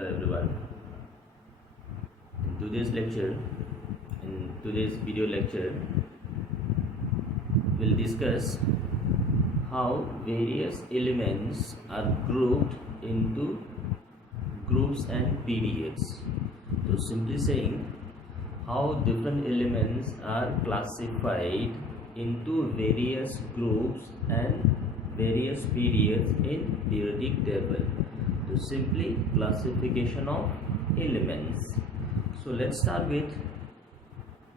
Hello everyone. In today's video lecture, we'll discuss how various elements are grouped into groups and periods. So simply saying how different elements are classified into various groups and various periods in periodic table. So simply classification of elements. So let's start with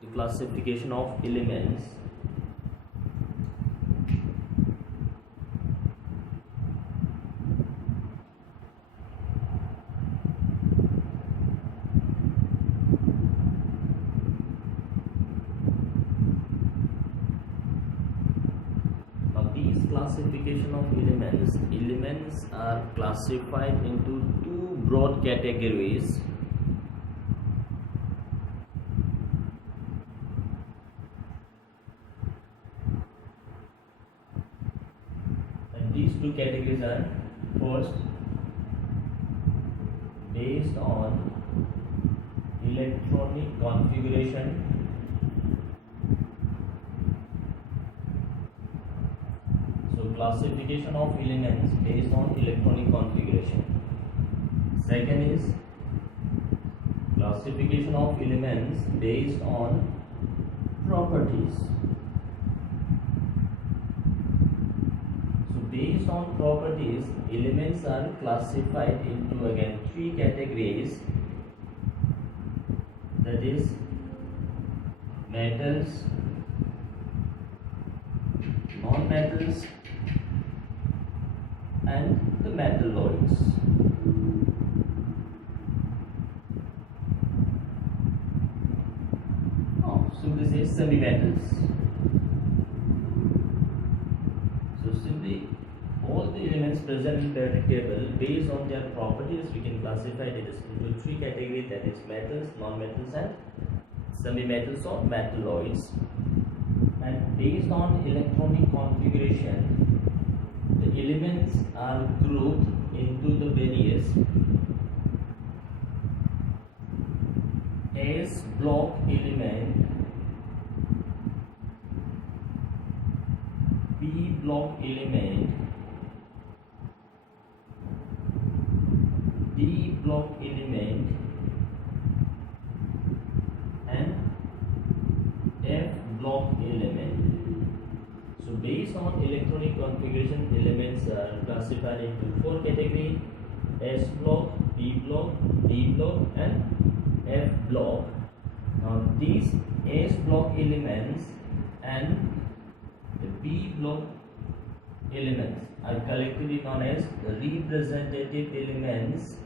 the classification of elements. Classification of elements are classified into two broad categories. And these two categories are: first, based on electronic configuration. Classification of elements based on electronic configuration. Second is classification of elements based on properties. So based on properties, elements are classified into again three categories, that is metals, non-metals and the metalloids. Simply say semi-metals. So simply all the elements present in periodic table, based on their properties, we can classify it into three categories, that is metals, non-metals and semi-metals or metalloids. And based on electronic configuration, the elements are grouped into the various S block element, P block element, D block element and F block element. So based on electronic configuration, elements are classified into four categories: S block, P block, D block and F block. Now these S block elements and the P block elements are collectively known as representative elements.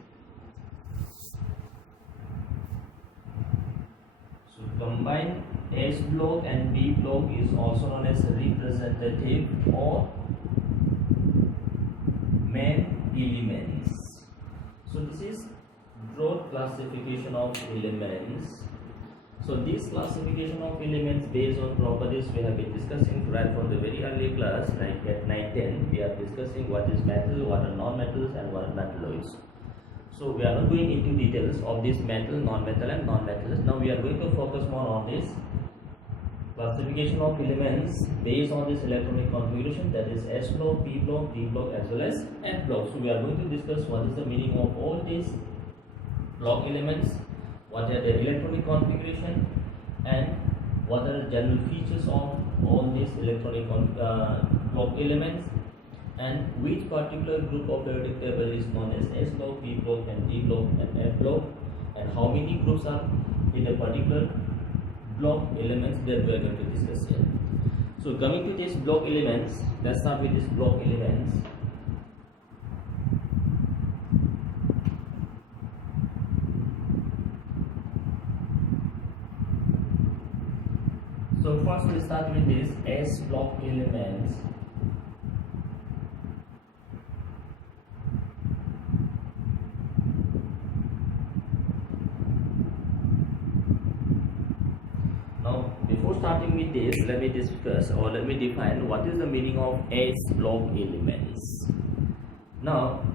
So combined S block and B block is also known as representative or main elements. So this is broad classification of elements. So this classification of elements based on properties we have been discussing right from the very early class, like at 9-10 we are discussing what is metal, what are non-metals and what are metalloids. So we are not going into details of this metal, non-metal and non-metals. Now we are going to focus more on this classification of elements based on this electronic configuration, that is S block, P block, D block as well as F block. So we are going to discuss what is the meaning of all these block elements, what are the electronic configuration and what are the general features of all these electronic block elements, and which particular group of periodic table is known as S block, P block and D block and F block, and how many groups are in a particular block elements that we are going to discuss here. So coming to these block elements, let's start with these block elements. So first we start with these S block elements. Now before starting with this, let me discuss or let me define what is the meaning of S block elements. Now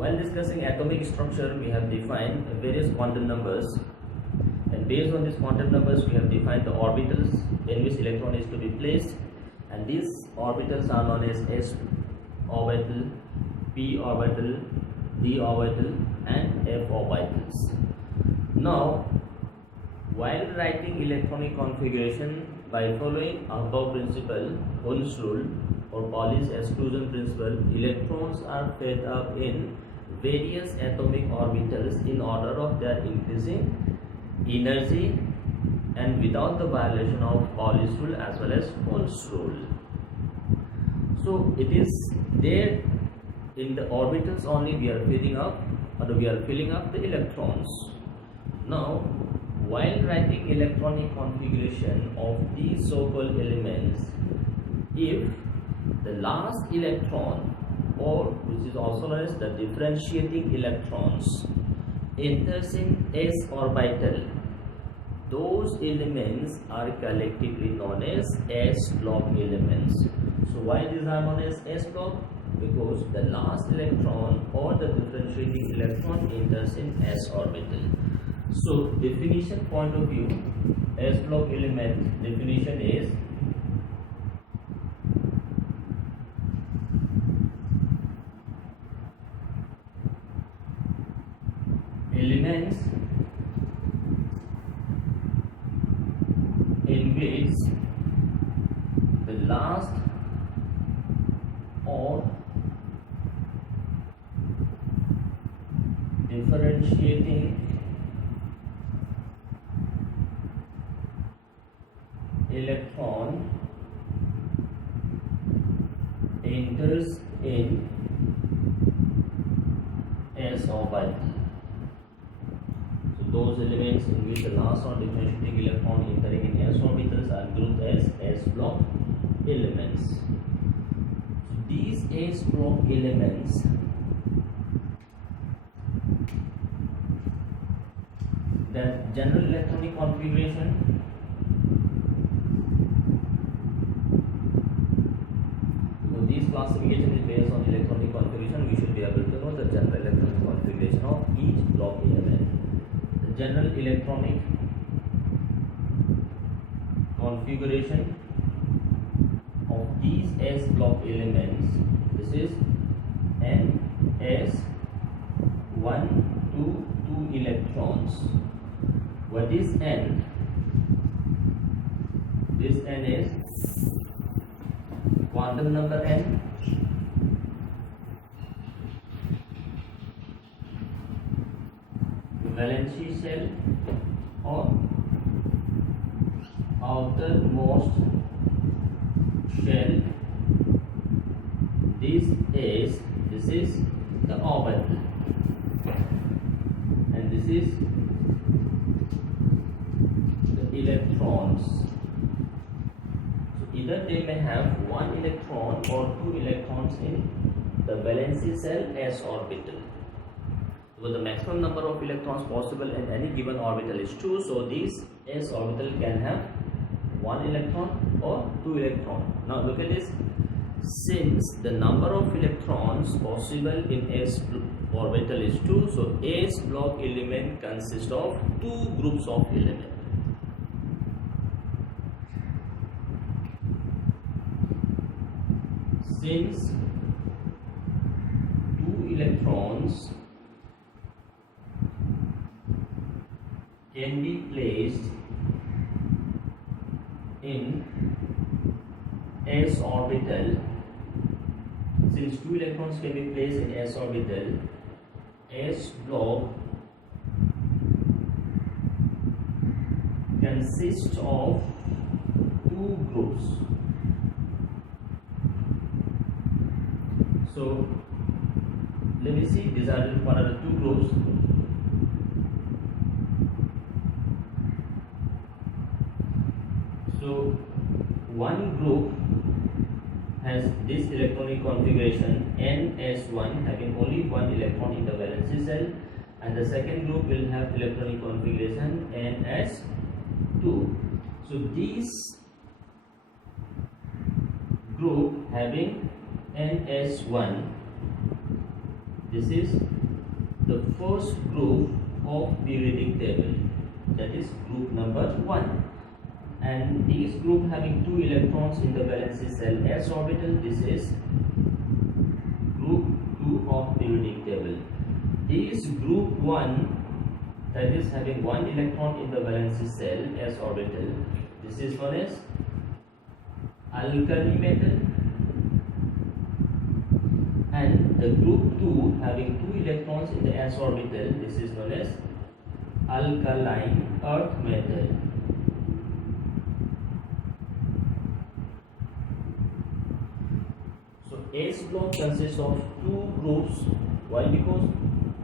while discussing atomic structure, we have defined various quantum numbers, and based on these quantum numbers, we have defined the orbitals in which electron is to be placed, and these orbitals are known as s orbital, p orbital, d orbital, and f orbitals. Now, while writing electronic configuration by following above principle, Ohm's rule or Pauli's exclusion principle, electrons are fed up in various atomic orbitals in order of their increasing energy and without the violation of Pauli's rule as well as Ohm's rule. So it is there in the orbitals only we are filling up the electrons. Now, while writing electronic configuration of these so-called elements, if the last electron, or which is also known as the differentiating electrons, enters in s orbital, those elements are collectively known as s block elements. So why these are known as s block? Because the last electron or the differentiating electron enters in s orbital. So definition point of view, s block element definition is elements in which the last or differentiating electron enters in s orbital. So those elements in which the last or differentiating electron entering in s orbitals are grouped as s block elements. So these s block elements that general electronic configuration, this classification is based on electronic configuration. We should be able to know the general electronic configuration of each block element. The general electronic configuration of these s block elements, this is ns 1 2 2 electrons. What is n? This n is quantum number n, valency shell or outermost shell. This is the orbital, and this is the electrons. Either they may have one electron or two electrons in the valency cell s orbital. So the maximum number of electrons possible in any given orbital is 2. So this s orbital can have one electron or two electrons. Now look at this. Since the number of electrons possible in s orbital is 2, so s block element consists of two groups of elements. Since two electrons can be placed in s orbital, since two electrons can be placed in s orbital, s block consists of two groups. So let me see, these are what are the two groups. So one group has this electronic configuration ns1 having only one electron in the valency cell, and the second group will have electronic configuration ns2. So this group having ns1 This is the first group of periodic table, that is group number 1, and this group having 2 electrons in the valency cell s orbital. This is group 2 of periodic table. This group 1, that is having 1 electron in the valency cell s orbital, this is known as alkali metal, and the group 2 having 2 electrons in the s orbital, this is known as alkaline earth metal. So S block consists of 2 groups. Why? Because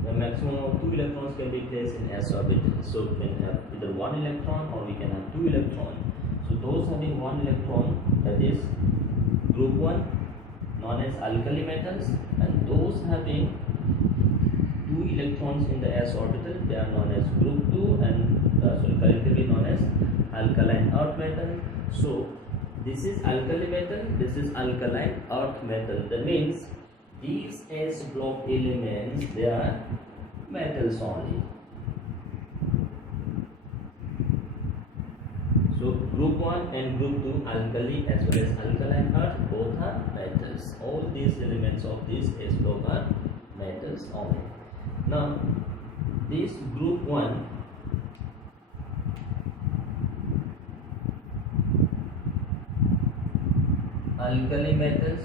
the maximum of 2 electrons can be placed in s orbital. So we can have either 1 electron or we can have 2 electrons. So those having 1 electron, that is group 1, known as alkali metals, and those having 2 electrons in the s orbital, they are known as group 2 and collectively known as alkaline earth metal. So this is alkali metal, this is alkaline earth metal. That means these s block elements, they are metals only. So group 1 and group 2, alkali as well as alkaline earth, both are metals. All these elements of this s block are metals only. Now this group 1, alkali metals,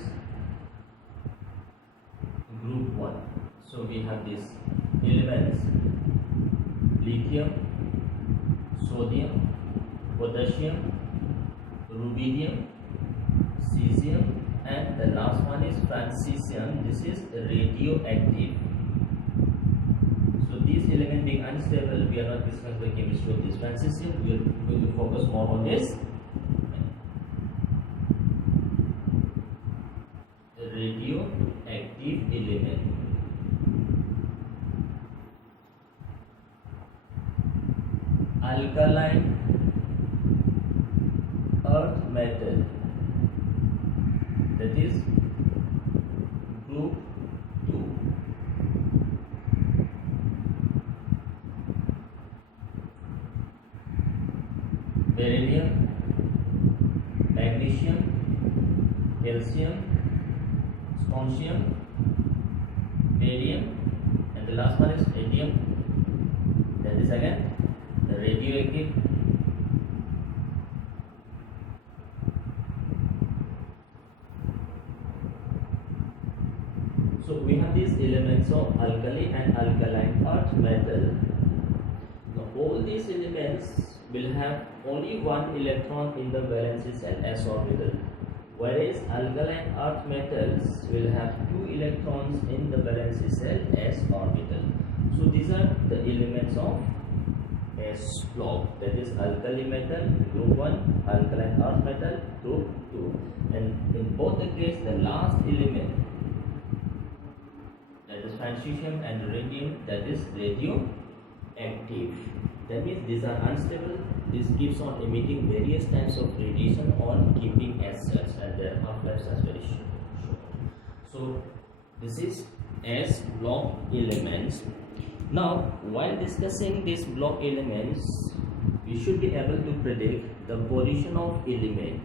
group 1. So we have these elements: lithium, sodium, potassium, rubidium, cesium, and the last one is francesium. This is radioactive. So these elements being unstable, we are not discussing the chemistry of this francesium. We are going to focus more on this radioactive element. Alkaline earth metal, that is group 2. Beryllium, magnesium, calcium, strontium, barium, and the last one is radium. That is again the radioactive. So we have these elements of alkali and alkaline earth metal. Now all these elements will have only 1 electron in the valency cell s orbital, whereas alkaline earth metals will have 2 electrons in the valency cell s orbital. So these are the elements of s block, that is alkali metal group 1, alkaline earth metal group 2, and in both the case the last element, that is francesium and radium, that is radioactive. That means these are unstable. This keeps on emitting various types of radiation on keeping as such, and their half-lives are very short. So this is s block elements. Now while discussing these block elements, we should be able to predict the position of element.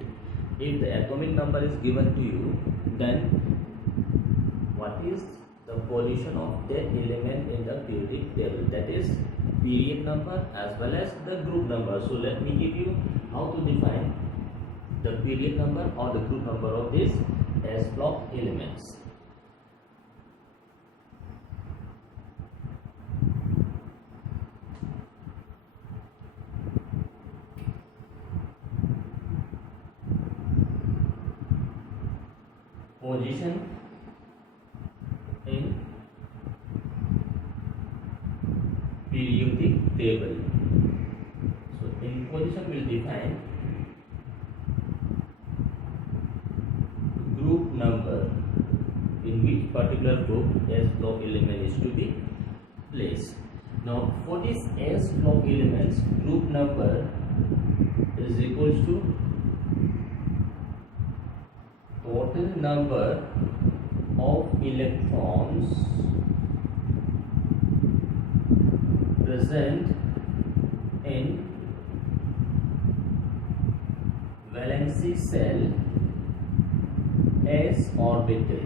If the atomic number is given to you, then what is the position of that element in the periodic table, that is period number as well as the group number. So let me give you how to define the period number or the group number of these s block elements. Position in periodic table. So in position we will define group number in which particular group s block element is to be placed. Now for this s block elements, group number is equals to total number of electrons present in valency cell s orbital.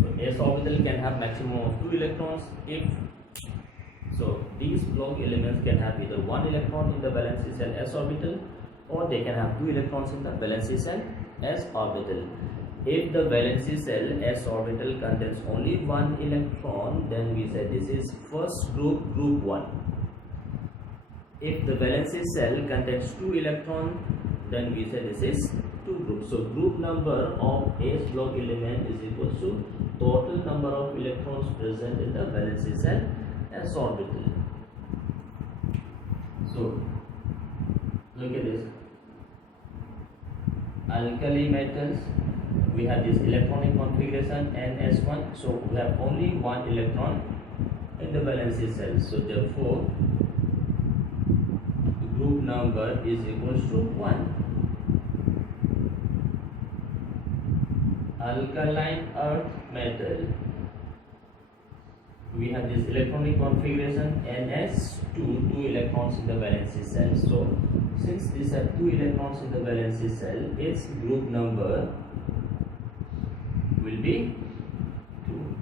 So s orbital can have maximum of 2 electrons. So these block elements can have either 1 electron in the valency cell s orbital, or they can have 2 electrons in the valency cell s orbital. If the valency cell s orbital contains only 1 electron, then we say this is first group, group 1. If the valency cell contains 2 electrons, then we say this is 2 groups. So group number of s block element is equal to total number of electrons present in the valency cell s orbital. So look at this. Alkali metals, we have this electronic configuration ns1. So we have only 1 electron in the valency cell. So therefore group number is equal to 1. Alkaline earth metal, we have this electronic configuration ns2, 2 electrons in the valency cell. So since these are 2 electrons in the valency cell, its group number will be 2.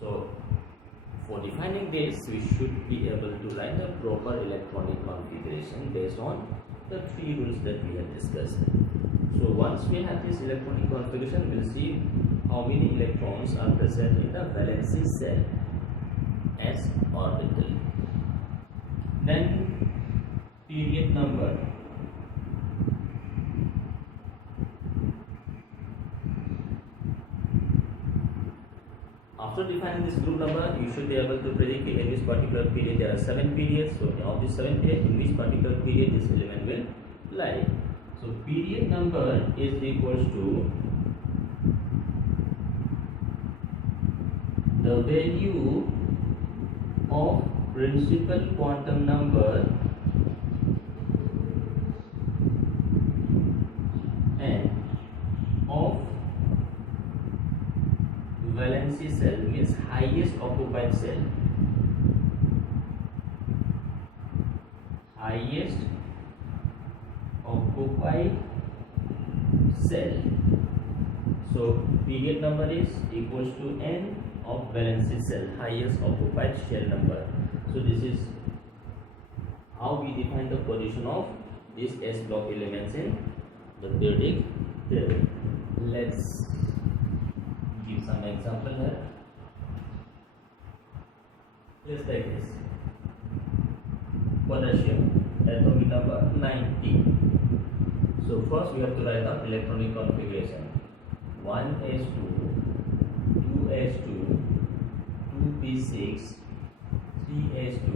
So for defining this, we should be able to write the proper electronic configuration based on the 3 rules that we have discussed. So once we have this electronic configuration, we will see how many electrons are present in the valency cell s orbital. Then period number. After defining this group number, you should be able to predict in which particular period there are 7 periods. So of this 7 period, in which particular period this element will lie. So period number is equals to the value of principal quantum number and of valency cell, means highest occupied cell. Highest occupied cell. So period number is equals to n of valency cell, highest occupied shell number. So this is how we define the position of these s block elements in the periodic table. Let's give some example here. Let's take this. Potassium, atomic number 90. So first we have to write down electronic configuration. 1s2, 2s2, 2p6, 3s2,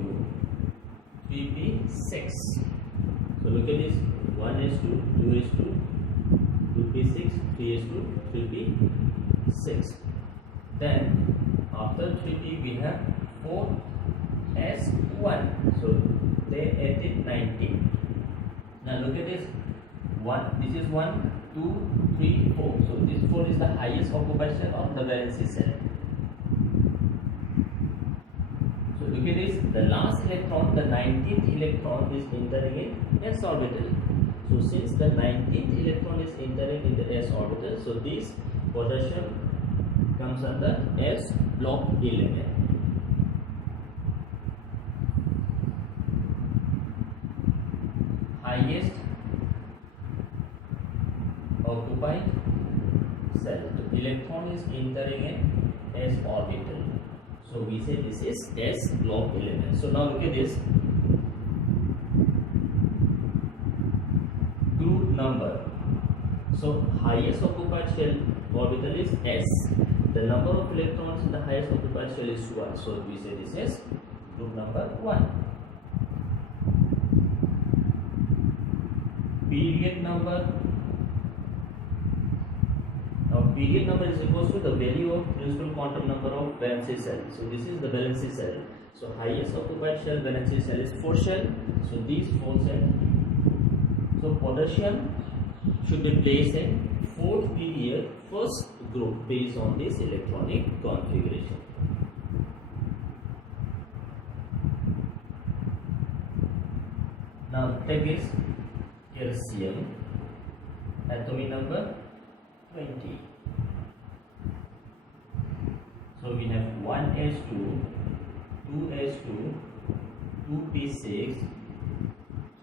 3p6. So look at this. 1s2, 2s2, 2p6, 3s2, 3p6. Then after 3p we have 4s1. So they added 19. Now look at this. This is 1, 2, 3, 4. So this 4 is the highest occupied cell of the valency cell. So look at this. The last electron, the 19th electron is entering in s orbital. So since the 19th electron is entering in the s orbital, so this potassium comes under s block element. Highest occupied cell. The electron is entering in s orbital. So we say this is s block element. So now look at this. Group number. So highest occupied shell orbital is s. The number of electrons in the highest occupied shell is 1. So we say this is group number 1. Period number. Now period number is equal to the value of principal quantum number of valency cell. So this is the valency cell. So highest occupied shell valency cell is 4 shell. So these 4 cell. So potassium should be placed in 4th period first group based on this electronic configuration. Now take this calcium, atomic number 20. So we have 1s2, 2s2, 2p6,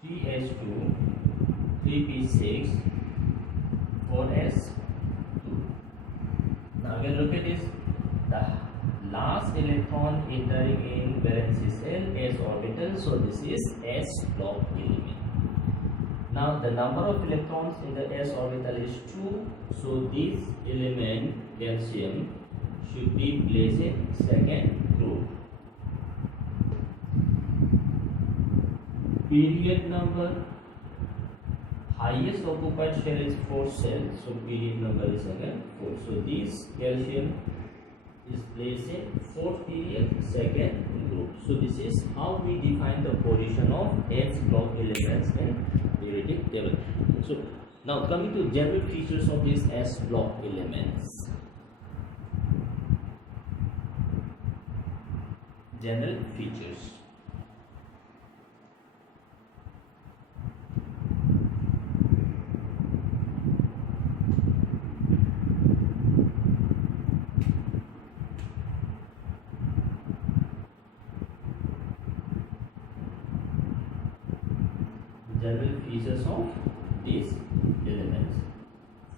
3s2, 3p6, 4s2. Now again look at this. The last electron entering in valence shell s orbital. So this is s block element. Now the number of electrons in the s orbital is 2. So this element calcium should be placed in second group. Period number, highest occupied shell is 4 cells, so period number is again 4. So this calcium is placed in 4th period, second group. So this is how we define the position of S block elements in periodic table. So now coming to general features of these S block elements. General features. General features of these elements.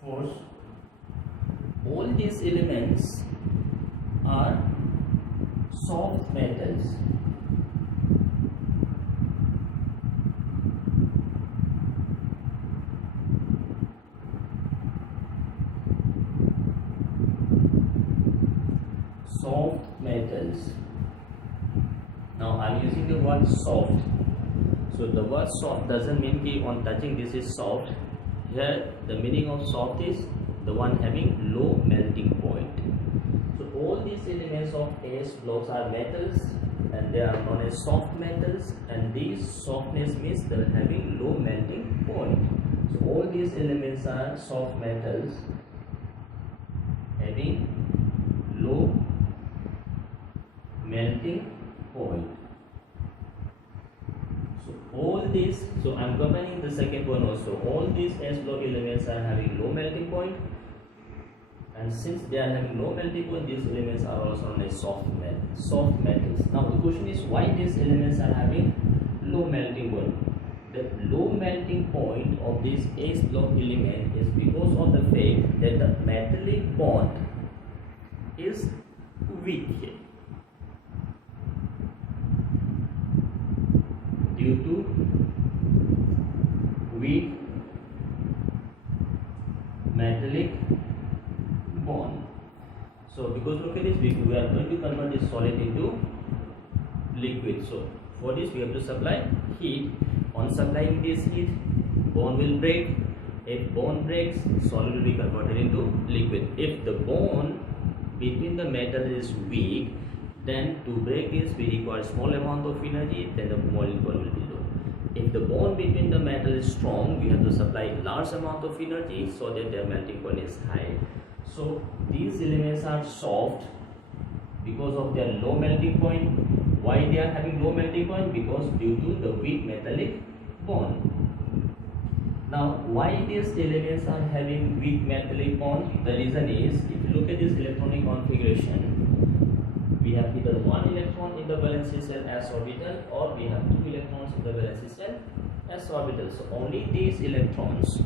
First, all these elements are soft metals. Soft metals. Now I am using the word soft. So the word soft doesn't mean that on touching this is soft. Here the meaning of soft is the one having low melting point. So all these elements of S blocks are metals and they are known as soft metals, and these softness means they are having low melting point. So all these elements are soft metals having low melting point. All these, so I am combining the second one also. All these S block elements are having low melting point, and since they are having low melting point, these elements are also known as soft metals. Now the question is, why these elements are having low melting point? The low melting point of this S block element is because of the fact that the metallic bond is weak here. Due to weak metallic bond. So because look at this, we are going to convert this solid into liquid. So for this we have to supply heat. On supplying this heat, bond will break. If bond breaks, solid will be converted into liquid. If the bond between the metal is weak, then to break this we require small amount of energy, then the molecule will be low. If the bond between the metal is strong, we have to supply large amount of energy so that their melting point is high. So these elements are soft because of their low melting point. Why they are having low melting point? Because due to the weak metallic bond. Now why these elements are having weak metallic bond? The reason is, if you look at this electronic configuration, we have either one electron in the valence shell s orbital, or we have two electrons in the valence shell s orbital. So only these electrons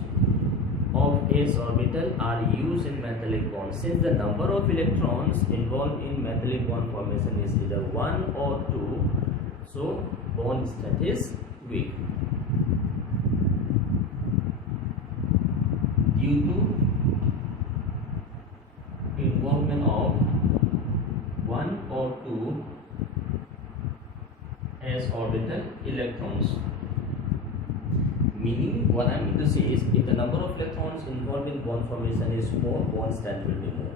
of s orbital are used in metallic bond. Since the number of electrons involved in metallic bond formation is either 1 or 2, so bond strength is weak. Due to involvement of 1 or 2 s orbital electrons. Meaning, what I mean to say is, if the number of electrons involved in bond formation is more, bond strength will be more.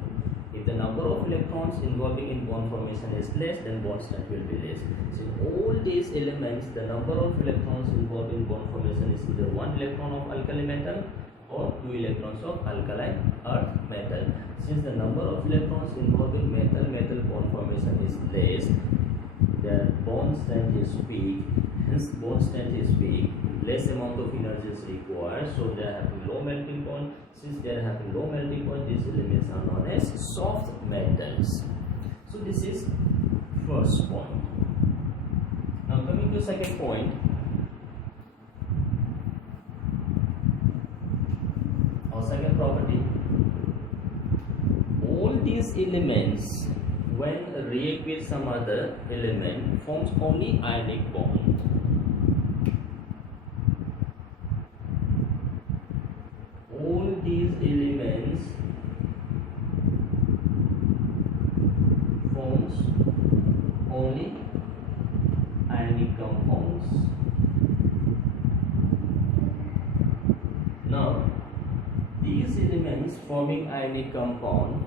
If the number of electrons involving in bond formation is less, then bond strength will be less. So in all these elements, the number of electrons involved in bond formation is either 1 electron of alkali metal or 2 electrons of alkaline earth metal. Since the number of electrons involved in metal bond formation is less, their bond strength is weak, hence bond strength is weak, less amount of energy is required, so they are having low melting point. Since they are having low melting point, these elements are known as soft metals. So this is first point. Now coming to second point, our second property, all these elements when react with some other element forms only ionic bond. All these elements forms only ionic compounds. Now these elements forming ionic compound,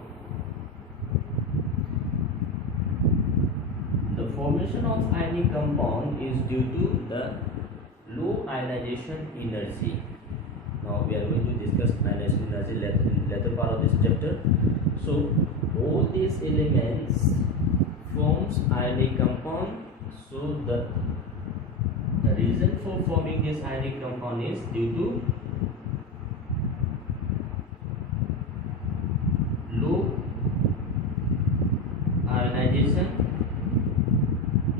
the formation of ionic compound is due to the low ionization energy. Now we are going to discuss ionization energy later part of this chapter. So all these elements forms ionic compound. So the reason for forming this ionic compound is due to low ionization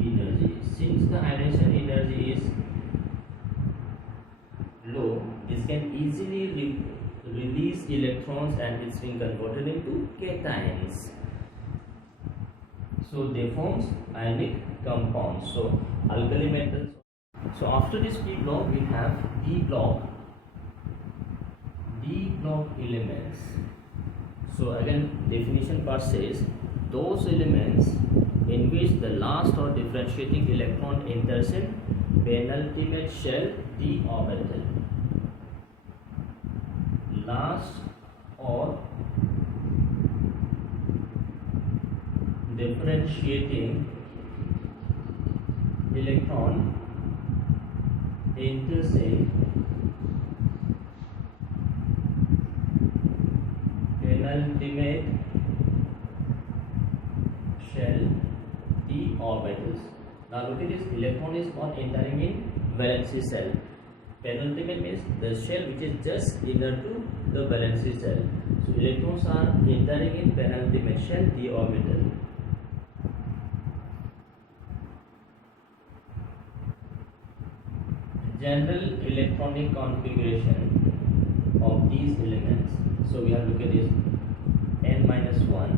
energy. Since the ionization energy is low, this can easily release electrons and it's being converted into cations. So they forms ionic compounds. So alkali metals. So after this P block we have D block. D block elements. So again definition part says those elements in which the last or differentiating electron enters in penultimate shell d orbital. Last or differentiating electron enters in penultimate shell d orbitals. Now look at this, electron is not entering in valency shell. Penultimate means the shell which is just inner to the valency shell. So electrons are entering in penultimate shell d orbital. General electronic configuration of these elements. So we have look at this n-1,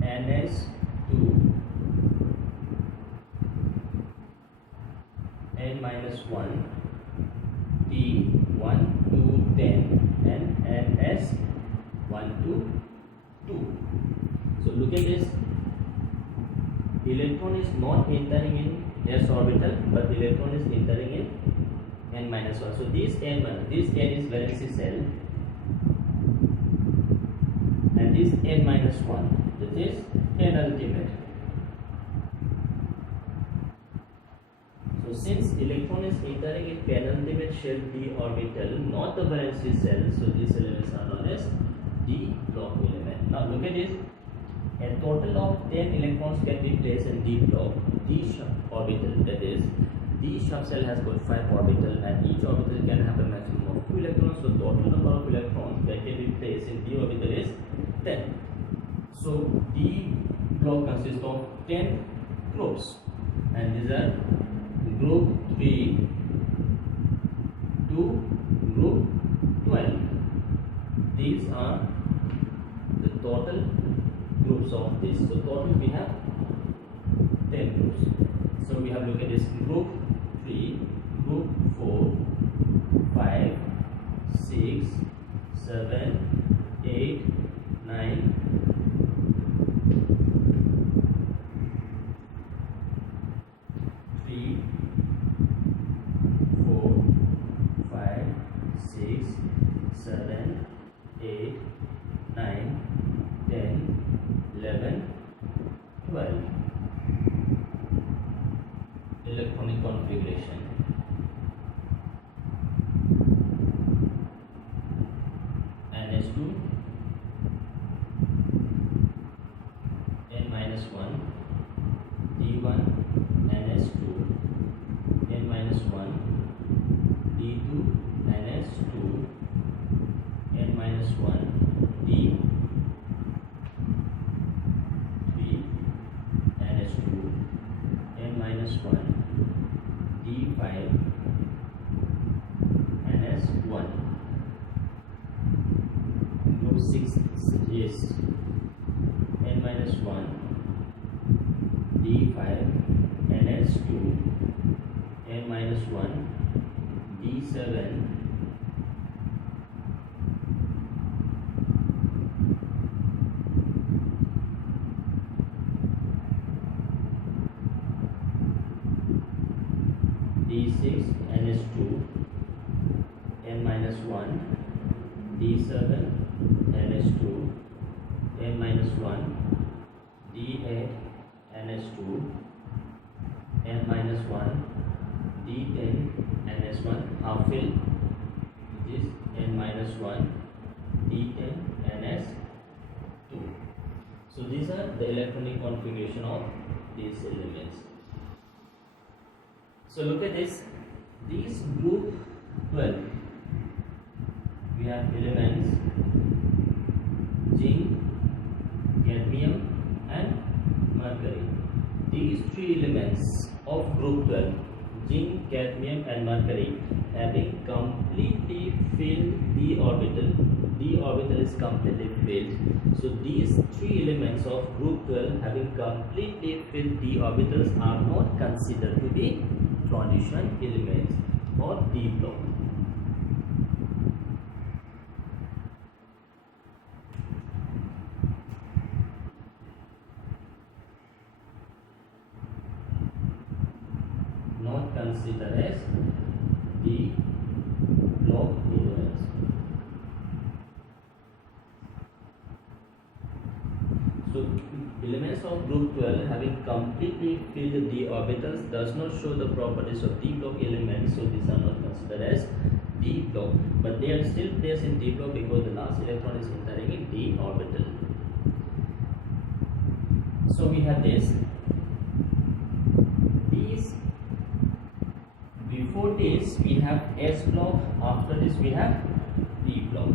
ns2, n-1, p1 to 10 and ns1 to 2. So look at this, electron is not entering in s orbital but electron is entering in n-1. So this n1, this n is valency shell and this n-1, that is penultimate. So since electron is entering in penultimate shell d orbital, not the valency shell, so these elements are known as d block element. Now look at this, a total of 10 electrons can be placed in d block, d orbital, that is d subshell has got 5 orbitals and each orbital can have a maximum of 2 electrons. So total number of electrons that can be placed in d orbital is 10. So d block consists of 10 groups and these are group 3 to group 12. These are the total groups of this. So total we have 10 groups. So we have look at this group 3, group 4, 5, 6, 7, 8, 9, 3, 4, 5, 6, 7, 8, 9, 10, 11, 12. Electronic configuration. ns2, 6 is n minus 1 d5 ns2 n minus 1 d7 d6 ns2 n minus 1 d7 ns2 n minus 1 d8 ns2 n minus 1 d10 ns1 half fill, which is n minus 1 d10 ns2. So these are the electronic configuration of these elements. So look at this. These group 12, we have elements zinc, cadmium and mercury. These three elements of group 12, zinc, cadmium and mercury, having completely filled the orbital. The orbital is completely filled. So these three elements of group 12 having completely filled the orbitals are not considered to be transition elements or d block. Not considered as d block elements. So elements of group 12 having completely filled the orbitals does not show the properties of d block elements, so these are not considered as d block, but they are still placed in d block because the last electron is entering in d orbital. So we have this. These, before this we have s block, after this we have d block.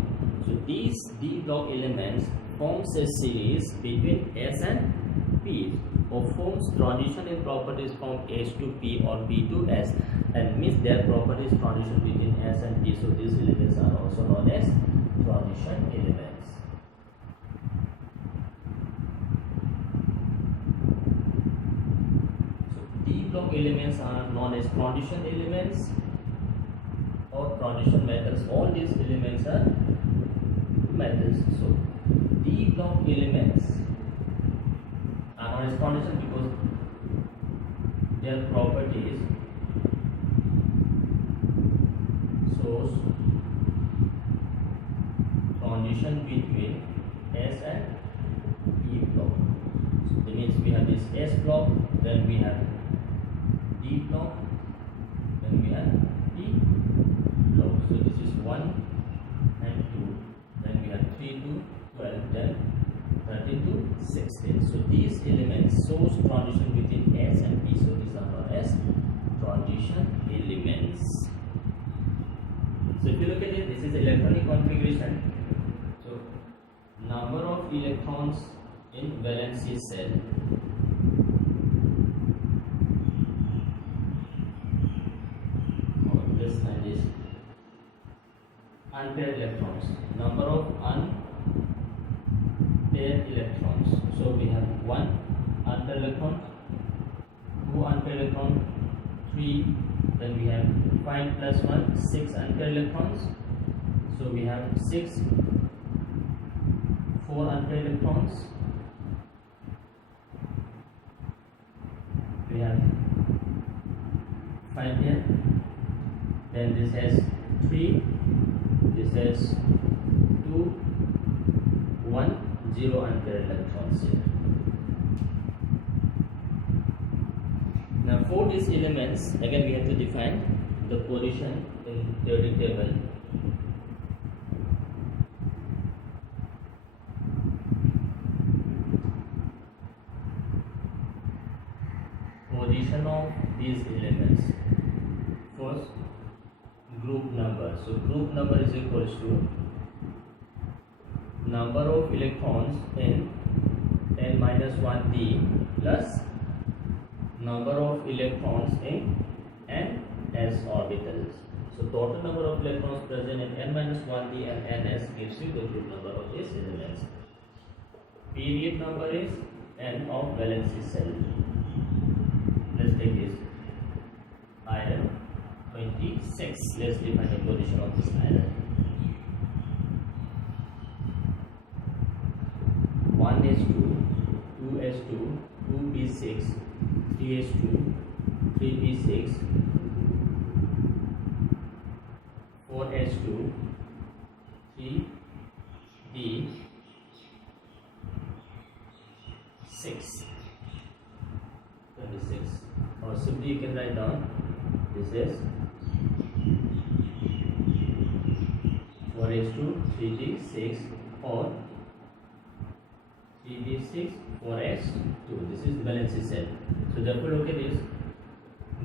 So these d block elements forms a series between S and P, or forms transition in properties from S to P or P to S, and means their properties transition between S and P. So these elements are also known as transition elements. So D block elements are known as transition elements or transition metals. All these elements are metals. So D block elements are known as transition because their properties shows transition between S and E block. So that means we have this S block, then we have D block, then we have E block. So this is 1 and 2, then we have 3 to 12, then 13 to 16. So these elements shows transition between S and P. So these are known as transition elements. So if you look at it, this is electronic configuration. So number of electrons in valency cell, or this and this unpaired electrons, number of unpaired electrons. So we have 1 unpaired electron, 2 unpaired electron, 3, then we have 5 plus 1, 6 unpaired electrons. So we have 6, 4 unpaired electrons, we have 5 here, then this has 3, this has 2, 1, 0 unpaired electrons here. Now for these elements, again we have to define the position in periodic table. Position of these elements. First, group number. So group number is equals to number of electrons in n minus 1d plus number of electrons in n s orbitals. So total number of electrons present in n-1d and ns gives you the group number of these elements. Period number is n of valency cell. Let's take this iron 26. Let's define the position of this iron. 1s2, 2s2, 2p6, 3s2, 3p6, 4s2, 3d6, 26. Or simply you can write down this is 4s2, 3d6 or 3d6, 4s2. This is the valency cell. So therefore look at this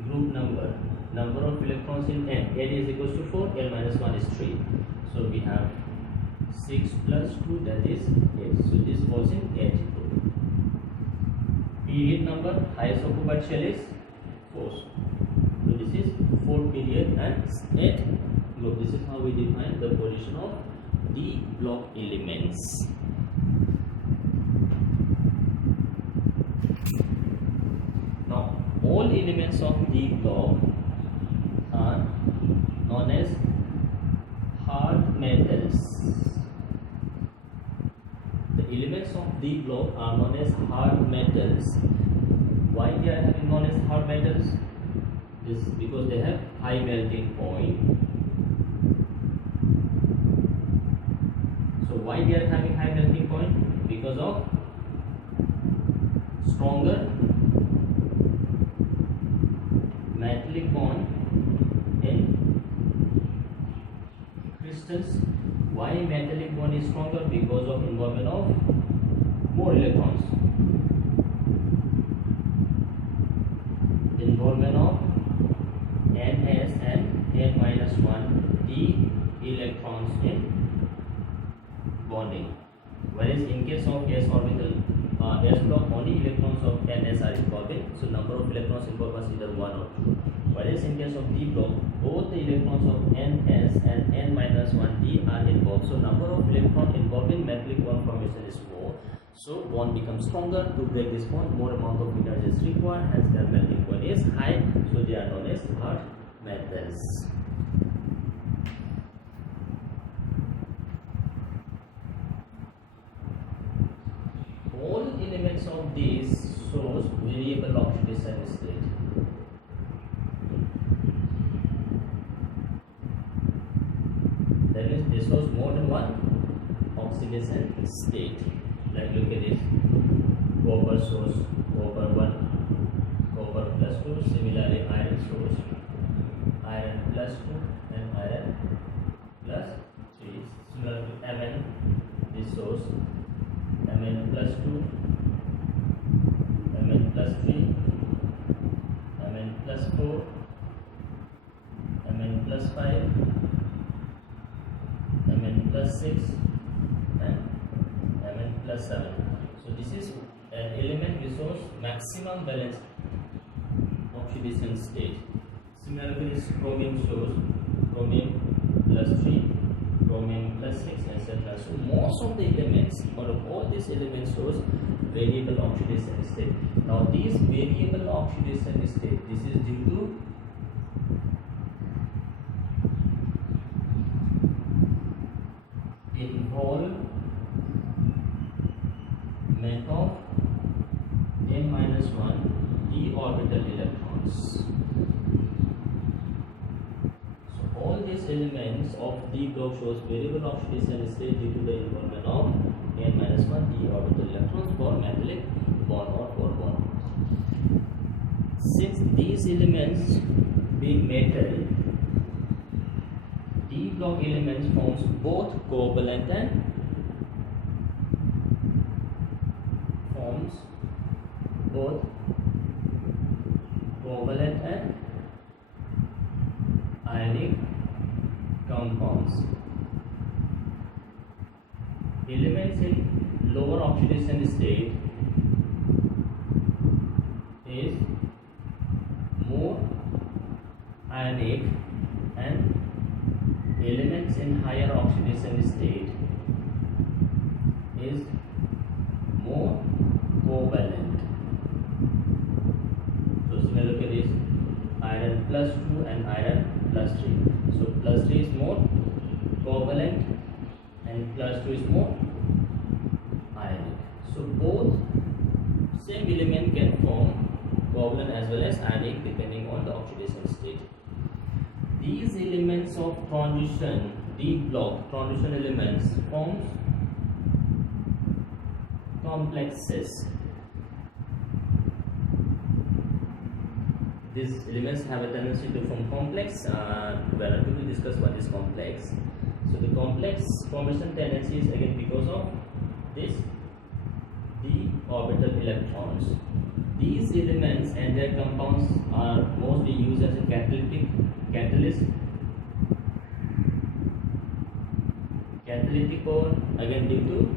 group number of electrons in n. n is equals to 4, n minus 1 is 3. So we have 6 plus 2, that is 8. So this falls in 8 group. Period number, highest occupied shell is 4. So this is 4 period and 8 group. This is how we define the position of D block elements. Now all elements of D block are known as hard metals. The elements of D block are known as hard metals. Why they are having known as hard metals? This because they have high melting point. So why they are having high melting point? Because of stronger metallic bond in crystals. Why metallic bond is stronger? Because of involvement of more electrons. Involvement of ns and n minus 1 d electrons in bonding. Whereas in case of s orbital, s block, only electrons of ns are involving. So number of electrons involved is either 1 or 2. Whereas in case of D block, both the electrons of ns and n minus 1d are involved. So number of electron involved in metallic bond formation is more. So bond becomes stronger. To break this bond, more amount of energy is required. Hence their melting point is high. So they are known as hard metals. All elements of these shows variable oxidation state. That means this shows more than one oxidation state. Like look at this, copper shows copper 1, copper plus 2. Similarly iron shows iron plus 2 and iron plus 3. Similarly Mn, this shows Mn plus 2, Mn plus 3, Mn plus 4, Mn plus 5, Mn plus 6 and Mn plus 7. So this is an element which shows maximum valence oxidation state. Similarly this chromium shows chromium plus 3, chromium plus 6, etc. So most of the elements or all these elements shows variable oxidation state. Now these variable oxidation state, this is due to involvement of n minus 1 d orbital electrons. So all these elements of D block shows variable oxidation state due to the involvement of n minus 1 d orbital electrons for metallic bond or for bond. Since these elements being metal, D block elements forms both covalent and ionic compounds. Elements in lower oxidation state is more ionic and plus 2 is more ionic. So both same element can form covalent as well as ionic depending on the oxidation state. These elements of transition, D block transition elements, forms complexes. These elements have a tendency to form complex. We are going to discuss what is complex. So the complex formation tendency is again because of this d orbital electrons. These elements and their compounds are mostly used as a catalytic power, again due to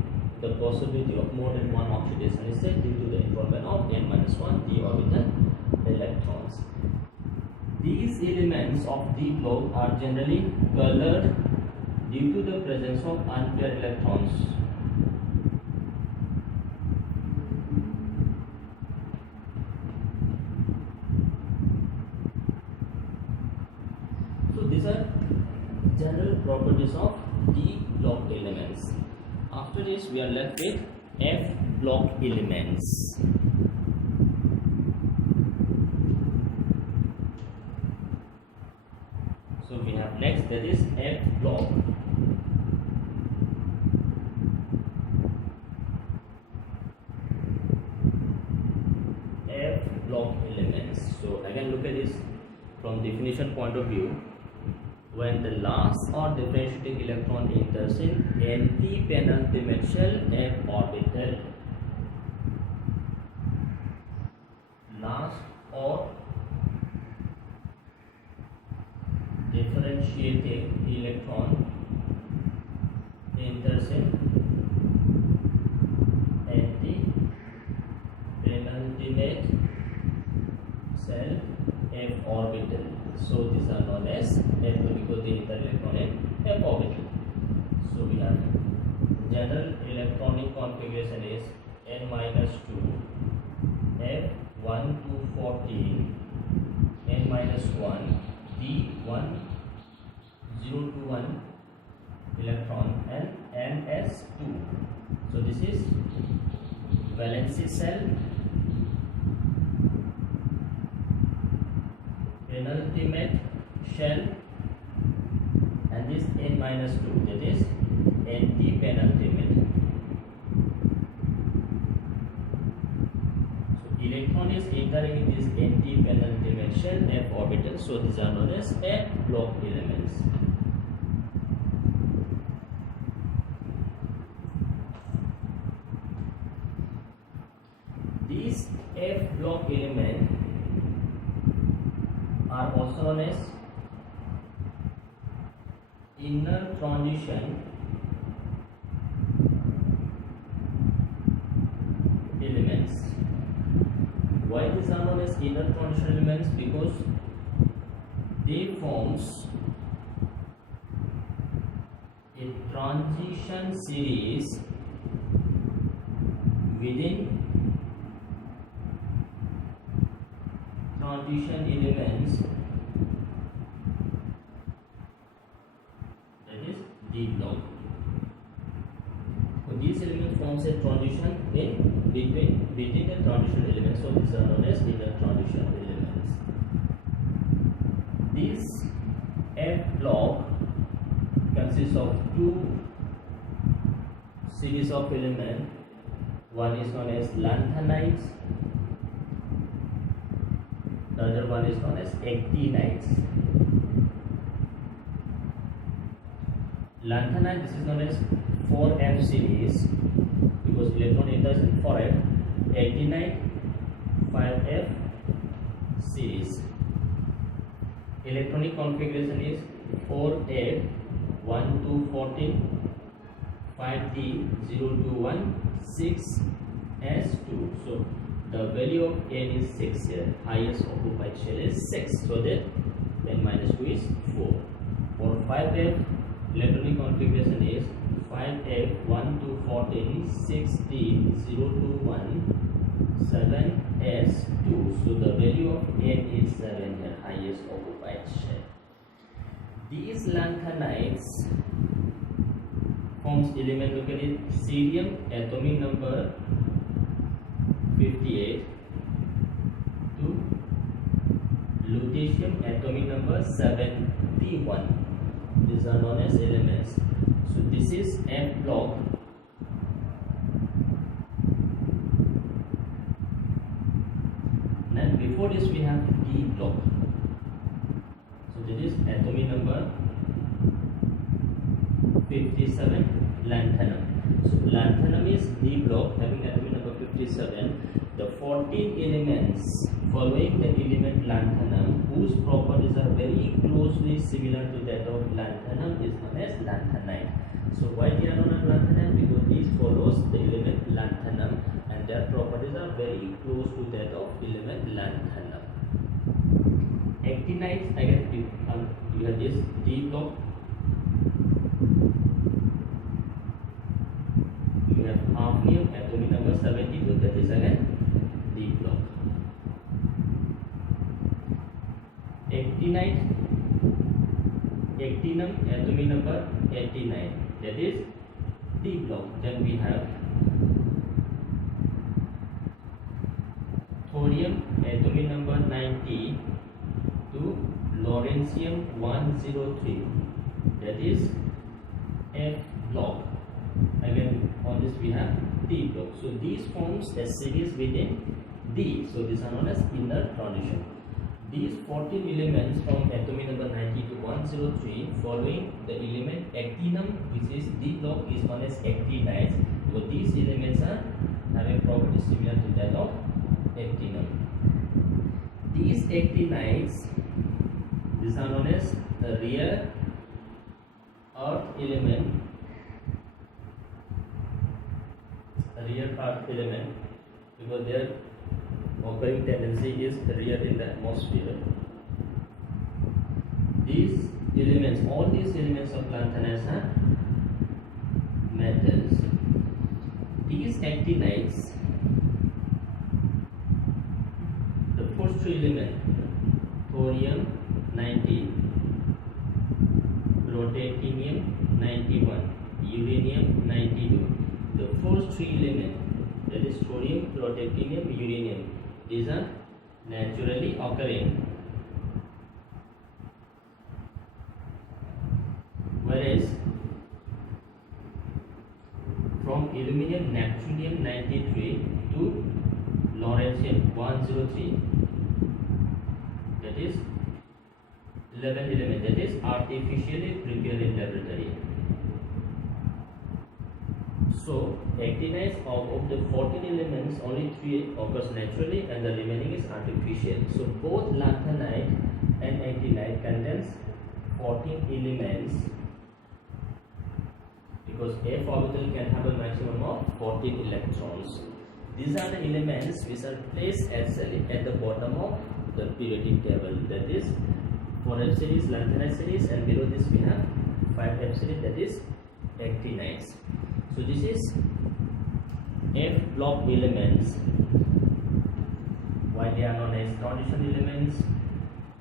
the possibility of more than one oxidation is said due to the involvement of n-1 d orbital electrons. These elements of d block are generally colored due to the presence of unpaired electrons. So these are general properties of d block elements. After this we are left with f block elements. So we have next, that is F block. F block elements. So again look at this from definition point of view. When the last or differentiating electron enters in anti-penultimate shell F orbital, last or differentiating electron enters in anti-penultimate cell F orbital. So these are known as F because they enter electron in F orbital. So we have general electronic configuration is n-2 F1 to 14 n-1 D1 0 to 1 electron and ns2. So this is valency cell, penultimate shell, and this n-2, that is anti-penultimate. So electron is entering in this anti-penultimate shell F orbital. So these are known as F block elements. These F block elements are also known as inner transition elements. Why these are known as inner transition elements? Because they forms a transition series within transition elements, that is D block. So these elements forms a transition in between the transition elements. So these are known as inner transition elements. This F block consists of two series of elements. One is known as lanthanides, the other one is known as actinides. Lanthanide, this is known as 4F series because electron enters in 4F. Actinide 5F series. Electronic configuration is 4F 1 to 14, 5D 0 to 1, 6S2. So the value of n is 6 here. Highest occupied shell is 6. So that n-2 is 4. For 5F, electronic configuration is 5F 1 to 14, 6D 0 to 1, 7S2. So the value of n is 7 here. Highest occupied shell. These lanthanides forms element located cerium atomic number 58 to lutetium atomic number 71. These are known as elements. So this is F block. And before this we have D block. So this is atomic number 57, lanthanum. So lanthanum is D block having atomic number 57. The 14 elements following the element lanthanum whose properties are very closely similar to that of lanthanum is known as lanthanide. So why they are known as lanthanide? Because these follows the element lanthanum and their properties are very close to that of element lanthanum. Actinides, again you have this D block. You have hafnium atomic number 72, that is again D block. Actinum atomic number 89, that is D block. Then we have thorium atomic number 90 to lawrencium 103, that is F block. Again on this we have D block. So these forms a series within D. So these are known as inner transition. These 14 elements from atomic number 90 to 103 following the element actinum, which is D block, is known as actinides. So these elements are having properties similar to that of actinum. These actinides, these are known as the rare earth element. Rare earth element because their occurring tendency is rare in the atmosphere. These elements, all these elements of lanthanides are metals. These actinides, the first three elements, thorium 90, protactinium 91, uranium 92. The first three elements, that is thorium, protactinium, uranium, these are naturally occurring, whereas from aluminum, neptunium 93 to lawrencium 103, that is 11 element, that is artificially prepared in laboratory. So actinides of the 14 elements, only 3 occurs naturally and the remaining is artificial. So both lanthanide and actinide contains 14 elements because F orbital can have a maximum of 14 electrons. These are the elements which are placed actually at the bottom of the periodic table, that is 4F series, lanthanide series, and below this we have 5F series, that is actinides. So this is F block elements. Why they are known as transition elements,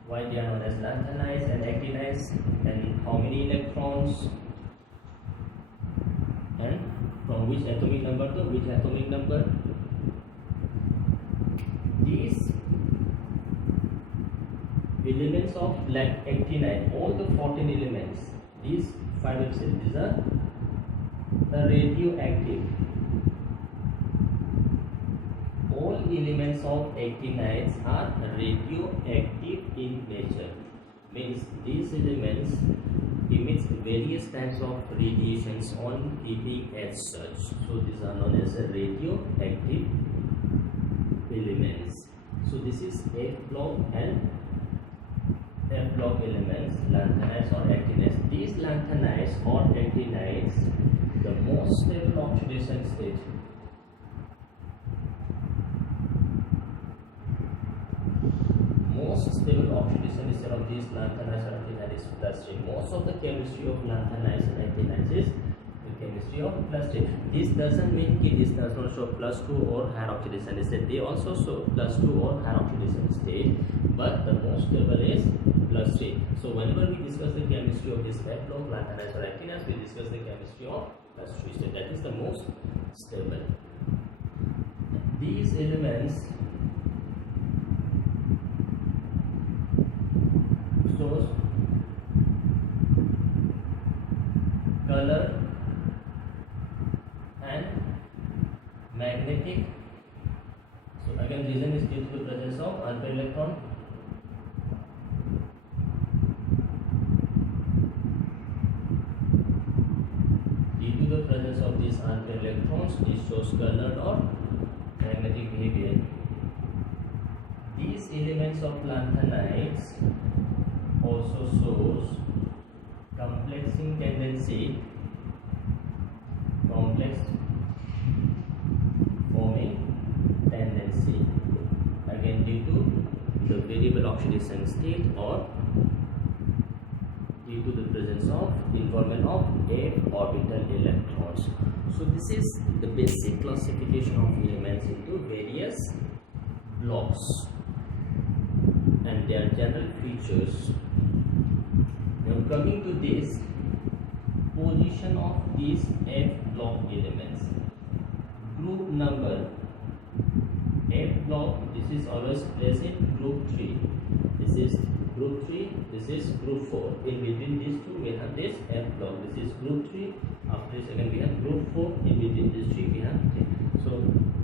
why they are known as lanthanides and actinides, and how many electrons, and from which atomic number to which atomic number. These elements of actinide, all the 14 elements, these 5 elements, these are radioactive. All elements of actinides are radioactive in nature. Means these elements emit various types of radiations on heating as such. So these are known as radioactive elements. So this is F block and F block elements, lanthanides or actinides. These lanthanides or actinides, the most stable oxidation state, most stable oxidation state of these lanthanides or actinides is plastic. Most of the chemistry of lanthanides and actinides is the chemistry of plastic. This doesn't mean that this does not show +2 or higher oxidation state. They also show +2 or higher oxidation state, but the most stable is +3. So whenever we discuss the chemistry of this F block, lanthanides or actinides, we discuss the chemistry of plus 3 state, that is the most stable. These elements shows color and magnetic. So again, reason is due to the presence of unpaired electron. Due to the presence of these unpaired electrons, it shows colored or magnetic behavior. These elements of lanthanides also shows complexing tendency, complex forming tendency, again due to the variable oxidation state or due to the presence of involvement of a orbital electrons. So this is the basic classification of elements into various blocks and their general features. Now coming to this position of these F block elements, group number F block, this is always placed in group 3. This is group 3, this is group 4. In between these two we have this F block. This is group 3. After this again we have group 4. In between these three we have 3. So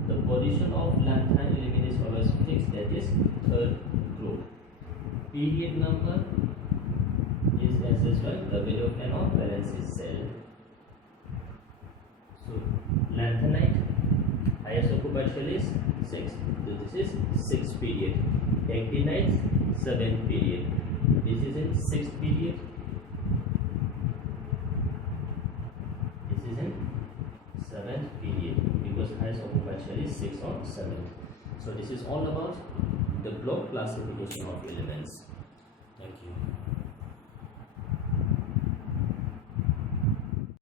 the position of lanthanide element is always fixed, that is third group. Period number is as usual the radioactive of valence cell. So lanthanide highest occupied shell is 6. So this is 6th period. Actinide 7th period. This is in 6th period. This is in 7th period because highest occupied shell is 6 or 7th. So this is all about the block classification of elements.